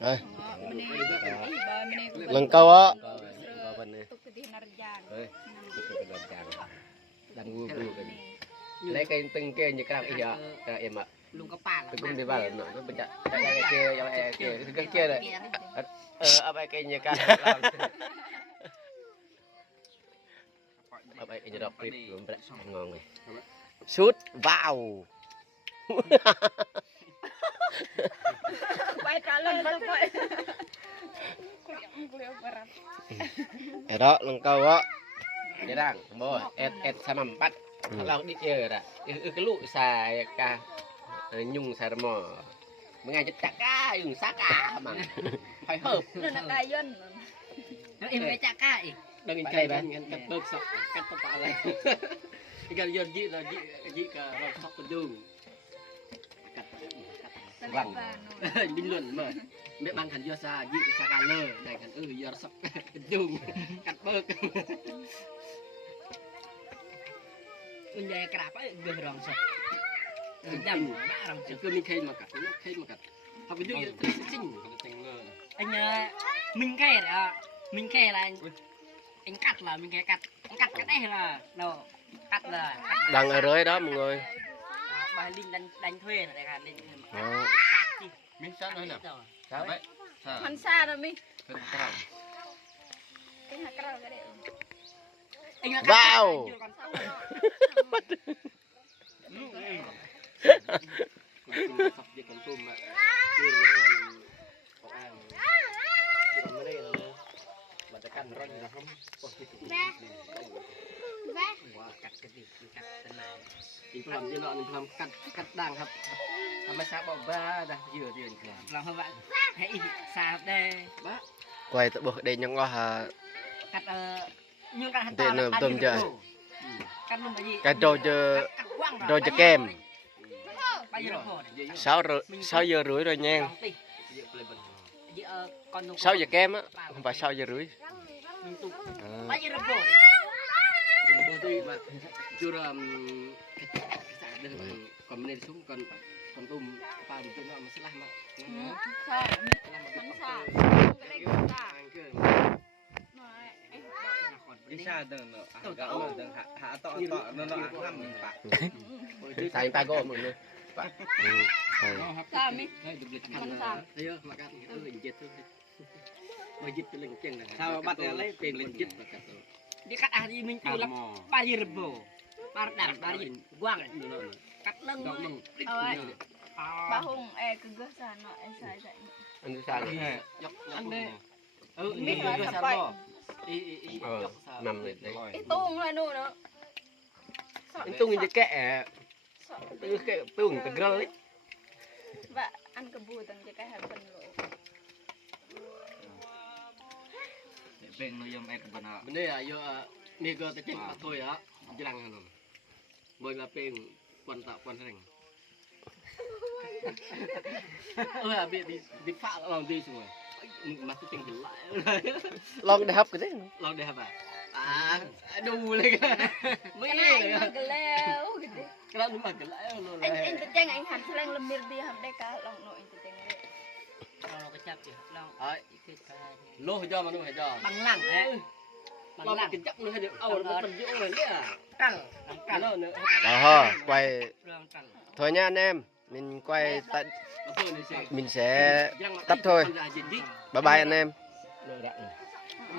Ơi. Lần câu á. Lấy cái từng kia như cái nào em ạ. Lung kepala. Tunggu di bawah, no, tu pencak. Yang kia dah. Apa kayaknya kan? Apa kayaknya dok klip belum berak ngong ni. Shoot, wow. Baik kalau tu baik. Kuliah berat. Dok, lengkau kok. Dirang, boh, sama 4. Kalau di kia dah. Kelu saya kah nhung xài mò mấy ngày chặt cá dùng xác cá mà phải hợp nên là cài dân em phải chặt cá đừng cây bạn cắt bớt sọc cắt tóc bạc này cái dân dị là dị cả vào sọc của đường cắt vàng bình luận mà mấy bạn thành do xa dị xa cá lơ này thành do sọc đường cắt bớt mình về cạp ấy vừa rong sọc dầm rong sọc cứ mình khay mà cắt họ phải đưa chinh anh mình khay là anh cắt là mình cắt cái này là đâu cắt là đằng ở dưới đó mọi người bài linh đánh thuê là đây là linh mình sát nữa nè sao vậy hắn xa rồi mình cái hạt cào cái đấy wow sọc về con tôm mà cắt rồi là không cắt cái gì cắt cái này thì làm như nọ mình làm cắt đằngครับทำไมซาบอกว่าดังเยอะเดือนกว่า làm không bạn hãy xa đây quay tự buộc đây nhung hoa cắt nhưng cắt để nở tôm chơi cắt luôn cái gì cắt rồi cho kem 6 giờ rưỡi rồi nha 6 giờ kem á không phải 6 giờ rưỡi bao nhiêu rồi tôi mà chưa là còn nên xuống còn tôm pa mình cho nó mà sẽ làm mà xa hắn xa cái đây cũng xa đi xa đừng gạo đừng hạ tọ nó ăn bạc tại ta có mọi người xa mi hắn xa mà cái hình dịch thôi mà dịch cái linh chân này sao bắt lấy tiền linh dịch mà cắt đi cắt gì mình chưa lắm bao nhiêu rồi bao đằng bao nhiêu quăng cắt lưng bà hùng cứ gỡ xa nọ sai dậy anh sao anh đây đi cái sao đó nằm này cái tung lại nữa nữa anh tung như kẹ tung từ gơ ấy và ăn cái bùi từng cái hạt phần lỗ bên nuôi em em còn bên đây là do nê gơ ta chết mà thôi á chỉ đằng này mới là bên quan thành bị phá lòng đi rồi mà cái chuyện lại lòng đại học cái đấy lòng đại học đu lên cái này mà cái leo cái đó đúng là cái leo luôn anh tự chân anh hẳn lên làm miệt đi hầm đây cả lòng nội anh tự chân đấy lo cái chắp gì lo lô cho mà nuôi hay cho bằng lẳng đấy bằng lẳng cái chắp nuôi hay được nó phần rượu này nhá cẳng nó nữa đó quay thôi nha anh em mình quay tại mình sẽ tắt thôi bye bye anh em